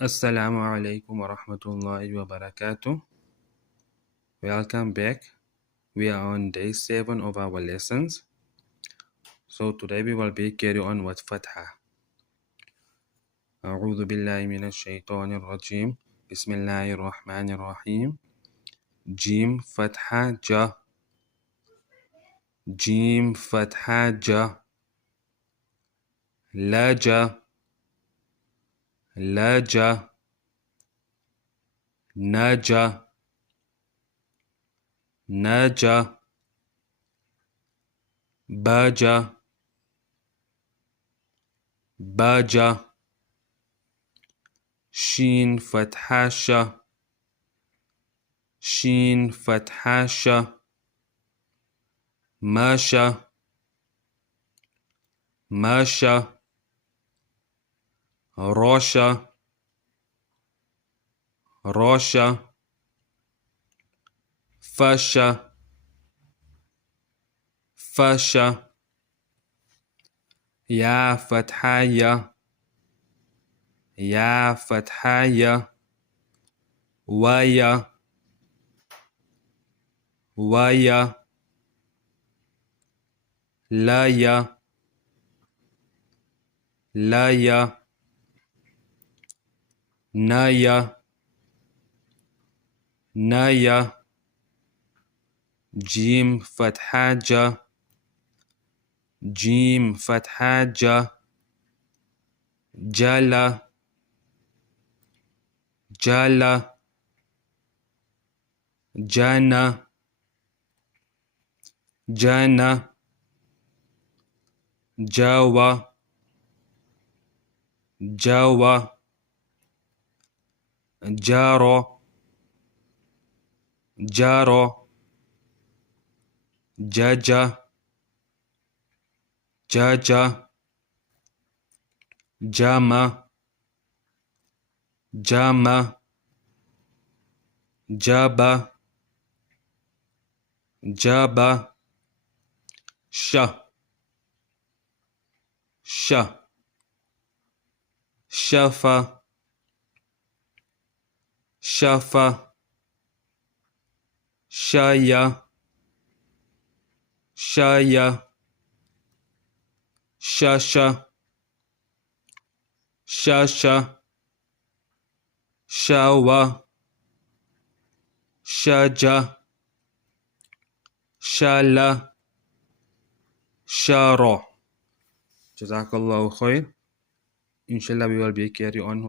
Assalamu alaikum wa rahmatullahi wa barakatuh. Welcome back. We are on day 7 of our lessons. So today we will be carry on with Fatha. أعوذ بالله من الشيطان الرجيم. بسم الله الرحمن الرحيم. جيم فتحة جا. جيم فتحة جا. لا جا. لا جا. نجا. نجا. باجا. باجا. شين فتحة شا. شين فتحة شا. ماشى. ماشى. راشا. راشا. فاشا. فاشا. يا فتحة يا. يا فتحة يا. ويا. ويا. لا يا. لا يا. نايا. نايا. جيم فتحة جا. جيم فتحة جا. جالا. جالا. جانا. جانا. جاوا. جاوا. جارو. جارو. جاجا. جاجا. جاما. جاما. جابا. جابا. شا. شا. شافا. شافا. شايا. شايا. شاشا. شاشا. شاوا. شاجا. شالا. شارو. Jazakallahu khair. Inshallah we will be carry on